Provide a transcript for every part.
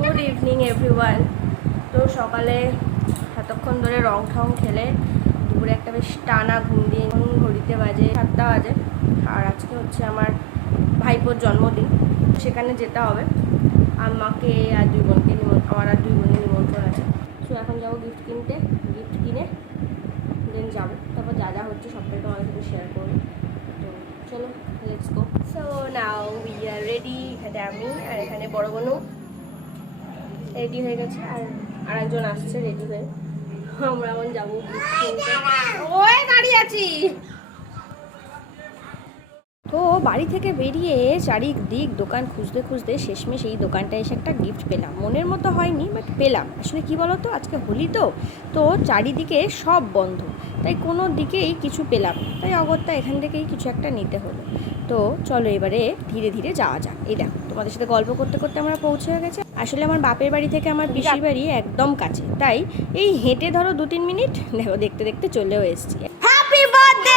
Good evening everyone তো সকালে এতক্ষণ ধরে রং ঠং খেলে দুপুরে একটা বেশ টানা ঘুম দিয়ে এখন ঘড়িতে বাজে সাতটা বাজে। আর আজকে হচ্ছে আমার ভাইপোর জন্মদিন সেখানে যেতে হবে। আমাকে আর দুই বোনকে আমার আর দুই বোনের নিমন্ত্রণ আছে। সো এখন যাব গিফট কিনতে গিফট কিনে দেন যাব। তারপর যা যা হচ্ছে সবটাই তোমাদের সাথে শেয়ার করব। চলো let's go so now we are ready এখানে আমি আর এখানে বড় বোনও রেডি হয়ে গেছে আর আরেকজন আসছে রেডি হয়ে। আমরা এখন যাব। ওই দাঁড়িয়ে আছি। তো বাড়ি থেকে বেরিয়ে চারিদিক দোকান খুঁজতে খুঁজতে শেষমেশ এই দোকানটা এসে একটা গিফট পেলাম। মনের মতো হয়নি বাট পেলাম। আসলে কি বলো তো আজকে হোলি তো তো চারিদিকে সব বন্ধ। তাই কোনো দিকেই কিছু পেলাম। তাই অগত্যা এখান থেকেই কিছু একটা নিতে হলো। তো চলো এবারে ধীরে ধীরে যাওয়া যাক। এই দেখো, তোমাদের সাথে গল্প করতে করতে আমরা পৌঁছে গেছে। আসলে আমার বাপের বাড়ি থেকে আমার পিসির বাড়ি একদম কাছে। তাই এই হেঁটে ধরো দু তিন মিনিট, দেখো দেখতে দেখতে চলেও এসেছি। Happy birthday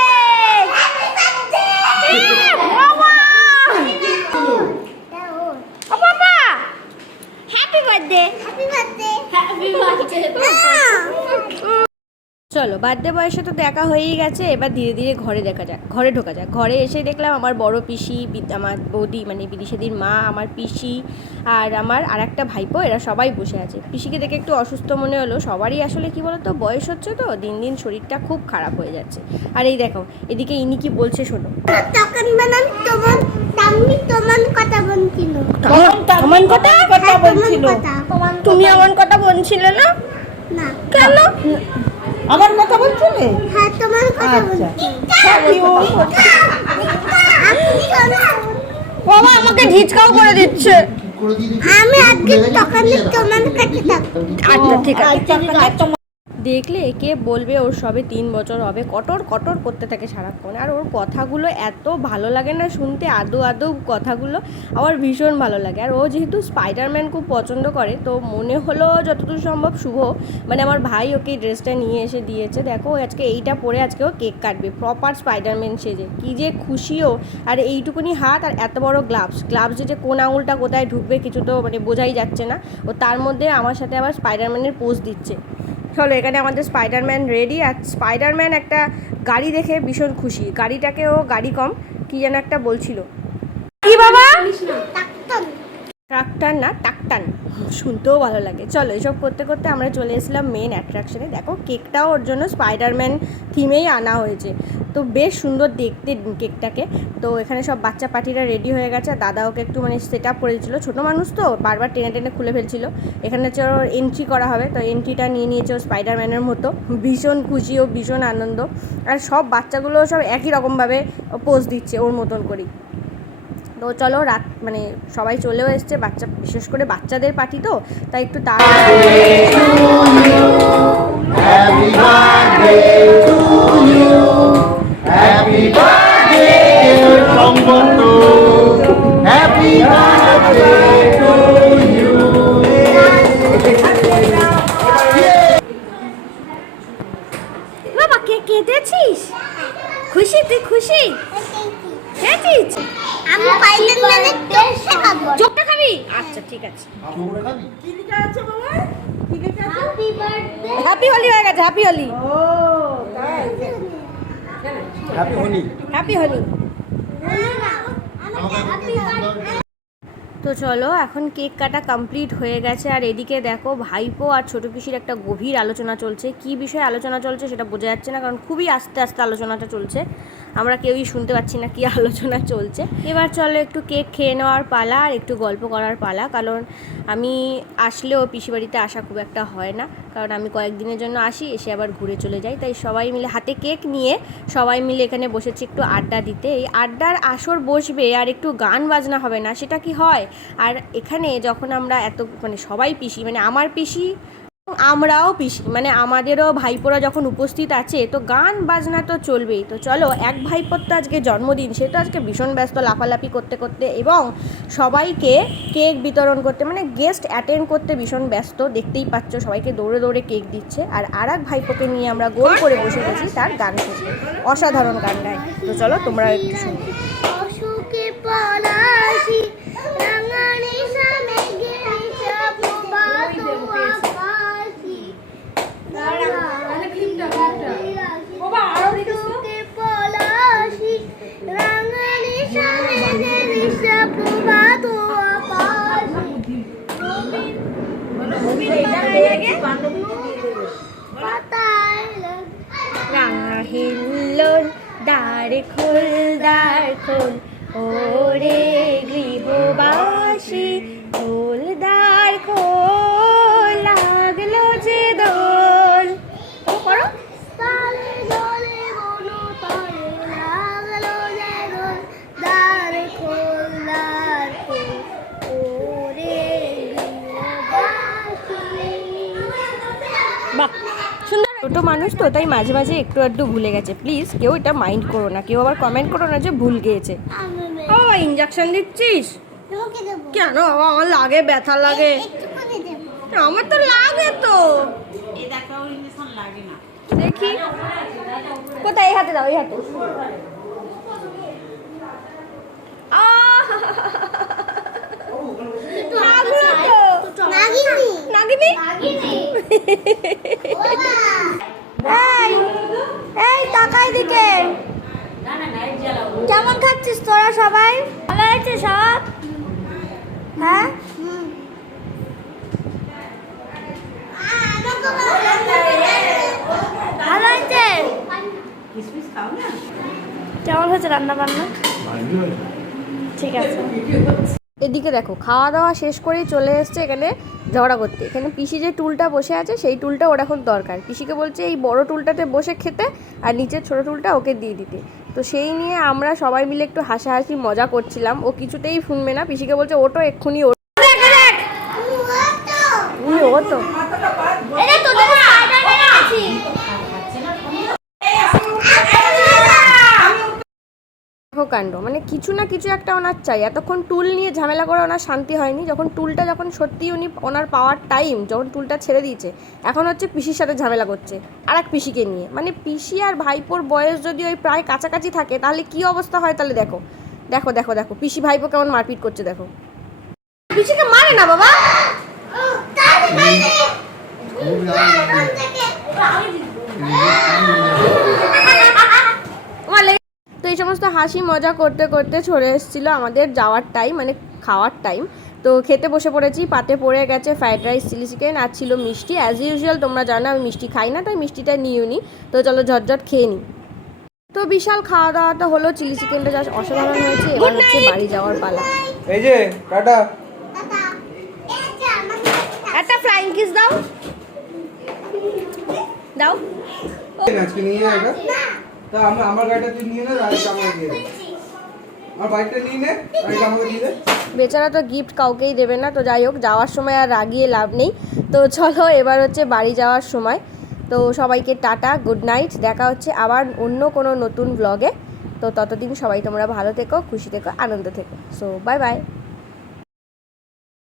birthday happy birthday happy birthday চলো বার্থডে বয়সে তো দেখা হয়েই গেছে এবার ধীরে ধীরে ঘরে দেখা যাক ঘরে ঢোকা যাক। ঘরে এসে দেখলাম আমার বড় পিসি আমার বৌদি মানে বিদিশাদির মা আমার পিসি আর আমার আর একটা ভাইপো এরা সবাই বসে আছে। পিসিকে দেখে একটু অসুস্থ মনে হলো সবারই আসলে কি বলতো বয়স হচ্ছে তো দিন দিন শরীরটা খুব খারাপ হয়ে যাচ্ছে। আর এই দেখো এদিকে ইনি কি বলছে শোনো। আমি তোমার কথা বলছিল। আমার কথা কথা বলছিল। তুমি আমার কথা বলছিলে না? না। কেন? আমার কথা বলছিলে? হ্যাঁ তোমার কথা আচ্ছা। শোনো। বাবা আমাকে ঝিচকাও করে দিচ্ছে। আমি আজকে তখন তোমার কাছে থাকব আচ্ছা ঠিক আছে। আচ্ছা, দেখলে কে বলবে ওর সবে তিন বছর হবে? কটর কটর করতে থাকে সারাক্ষণ। আর ওর কথাগুলো এত ভালো লাগে না শুনতে, আদৌ আদৌ কথাগুলো আমার ভীষণ ভালো লাগে। আর ও যেহেতু স্পাইডারম্যান খুব পছন্দ করে, তো মনে হলো যতদূর সম্ভব শুভ। মানে আমার ভাই ওকে ড্রেসটা নিয়ে এসে দিয়েছে। দেখো, আজকে এইটা পরে আজকে ও কেক কাটবে। প্রপার স্পাইডারম্যান সেজে। কী যে খুশিও আর এইটুকুনি হাত আর এত বড় গ্লাভস গ্লাভস যে কোন আঙুলটা কোথায় ঢুকবে কিছু তো মানে বোঝাই যাচ্ছে না। ও তার মধ্যে আমার সাথে আবার স্পাইডারম্যানের পোজ দিচ্ছে। চলো এখানে আমাদের স্পাইডারম্যান রেডি আর স্পাইডারম্যান একটা গাড়ি দেখে ভীষণ খুশি। গাড়িটাকেও গাড়ি কম কি যেন একটা বলছিল। কি বাবা? ট্রাক্টার না টাকটান শুনতেও ভালো লাগে। চলো এসব করতে করতে আমরা চলে এসেছিলাম মেন অ্যাট্রাকশনে দেখো কেকটাও ওর জন্য স্পাইডারম্যান থিমেই আনা হয়েছে। তো বেশ সুন্দর দেখতে কেকটাকে। তো এখানে সব বাচ্চা পার্টিরা রেডি হয়ে গেছে। দাদা ওকে একটু মানে সেট আপ করে দিচ্ছিল ছোটো মানুষ তো, বারবার টেনে টেনে খুলে ফেলছিল। এখানে হচ্ছে ওর এন্ট্রি করা হবে। তো এন্ট্রিটা নিয়ে নিয়েছে ও স্পাইডারম্যানের মতো। ভীষণ খুশি ও ভীষণ আনন্দ। আর সব বাচ্চাগুলো সব একই রকমভাবে পোজ দিচ্ছে ওর মতন করেই। তো চলো রাত মানে সবাই চলেও এসছে। বাচ্চা, বিশেষ করে বাচ্চাদের পার্টি তো। তাই একটু তাড়াতাড়ি Happy birthday to you. খুশি? খেয়েছিস? আমি পাইলেন মানে খাব। চোখটা খাবি? আচ্ছা ঠিক আছে। হ্যাপি বার্থডে হ্যাপি হোলি হয়ে গেছে happy Holi Happy Holi. Happy Holi happy birthday তো চলো এখন কেক কাটা কমপ্লিট হয়ে গেছে আর এদিকে দেখো ভাইপো আর ছোটো পিসির একটা গভীর আলোচনা চলছে। কি বিষয়ে আলোচনা চলছে সেটা বোঝা যাচ্ছে না কারণ খুবই আস্তে আস্তে আলোচনাটা চলছে। আমরা কেউই শুনতে পাচ্ছি না কি আলোচনা চলছে। এবার চলো একটু কেক খেয়ে নেওয়ার পালা আর একটু গল্প করার পালা, কারণ আমি আসলেও পিসি বাড়িতে আসা খুব একটা হয় না। কারণ আমি কয়েকদিনের জন্য আসি, এসে আবার ঘুরে চলে যাই। তাই সবাই মিলে হাতে কেক নিয়ে সবাই মিলে এখানে বসেছি একটু আড্ডা দিতে। এই আড্ডার আসর বসবে আর একটু গান বাজনা হবে না, সেটা কি হয়? আর এখানে যখন আমরা এত মানে সবাই পিসি মানে আমার পিসি আমরাও পিসি মানে আমাদেরও ভাইপোরা যখন উপস্থিত আছে, তো গান বাজনা তো চলবেই। তো চলো, এক ভাইপোর তো আজকে জন্মদিন, সে তো আজকে ভীষণ ব্যস্ত লাফালাফি করতে করতে এবং সবাইকে কেক বিতরণ করতে মানে গেস্ট অ্যাটেন্ড করতে ভীষণ ব্যস্ত, দেখতেই পাচ্ছ সবাইকে দৌড়ে দৌড়ে কেক দিচ্ছে। আর আর এক ভাইপোকে নিয়ে আমরা গোল করে বসে গেছি তার গান শুনতে। অসাধারণ গান গায়। তো চলো, তোমরা একটু শুনো। পাতায় রাঙা হিল্লোল দ্বার খোল দ্বার খোল ওরে বাহ সুন্দর। ছোটো মানুষ তো তাই মাঝে মাঝে একটু আধটু ভুলে গেছে। প্লিজ কেউ এটা মাইন্ড করো না কেউ আবার কমেন্ট করো না যে ভুল গিয়েছে। ও ইঞ্জেকশন দিচ্ছিস? কেন? আমার লাগে ব্যথা লাগে। আমার তো লাগে তো। দেখি কোথায়? এই হাতে দাও এই হাতে। আহ! নাগিনি এই এই তাকাই দিকে কেমন খাচ্ছিস তোরা সবাই? ভালো হয়েছে সব? হ্যাঁ? ভালো হয়েছে কেমন হয়েছে রান্না বান্না ঠিক আছে। এদিকে দেখো খাওয়া দাওয়া শেষ করেই চলে এসছে এখানে ঝগড়া করতে। এখানে পিসি যে টুলটা বসে আছে, সেই টুলটা ওর এখন দরকার। পিসিকে বলছে এই বড় টুলটাতে বসে খেতে আর নিচের ছোট টুলটা ওকে দিয়ে দিতে। তো সেই নিয়ে আমরা সবাই মিলে একটু হাসাহাসি, মজা করছিলাম। ও কিছুতেই শুনবে না। পিসিকে বলছে ওটো এক্ষুনি ওটো উনি ও তো এটা তোদের স্পাইডারম্যান আছে দেখো কাণ্ড। মানে কিছু না কিছু একটা ওনার চাই। এতক্ষণ টুল নিয়ে ঝামেলা করে ওনার শান্তি হয়নি। যখন টুলটা যখন সত্যি উনি ওনার পাওয়ার টাইম যখন টুলটা ছেড়ে দিয়েছে এখন হচ্ছে পিসির সাথে ঝামেলা করছে আর এক পিসিকে নিয়ে। মানে পিসি আর ভাইপোর বয়স যদি ওই প্রায় কাছাকাছি থাকে তাহলে কি অবস্থা হয় তাহলে দেখো। দেখো দেখো দেখো পিসি ভাইপো কেমন মারপিট করছে দেখো। পিসিকে মারে না বাবা! এই সমস্ত হাসি মজা করতে করতে চলে এসেছিল আমাদের যাওয়ার টাইম মানে খাওয়ার টাইম তো খেতে বসে পড়েছি পাতে পড়ে গেছে ফ্রাইড রাইস চিলি চিকেন আর ছিল মিষ্টি। অ্যাজ ইউজুয়াল তোমরা জানো আমি মিষ্টি খাই না তাই মিষ্টিটা নিয়েও নি। তো চলো ঝটঝট খেয়ে নিই তো বিশাল খাওয়া দাওয়াটা হলো চিলি চিকেনটা জাস্ট অসাধারণ হয়েছে এবার হচ্ছে বাড়ি যাওয়ার পালা। এই যে টাটা। একটা ফ্লাইং কিস দাও। দাও। আজকে নিয়ে এটা তা আমার গাড়িটা তুই নিয়ে নে, আর আমাকে দিয়ে আমার বাইকটা নিয়ে নে, আর আমাকে দিয়ে বেচারা তো গিফট কাউকেই দেবে না, তো যাই হোক, যাওয়ার সময় আর রাগিয়ে লাভ নেই। তো চলো, এবার হচ্ছে বাড়ি যাওয়ার সময়। তো সবাইকে টাটা গুড নাইট দেখা হচ্ছে আবার অন্য কোনো নতুন ব্লগে তো ততদিন সবাই তোমরা ভালো থেকো, খুশি থেকো, আনন্দ থেকো। So bye bye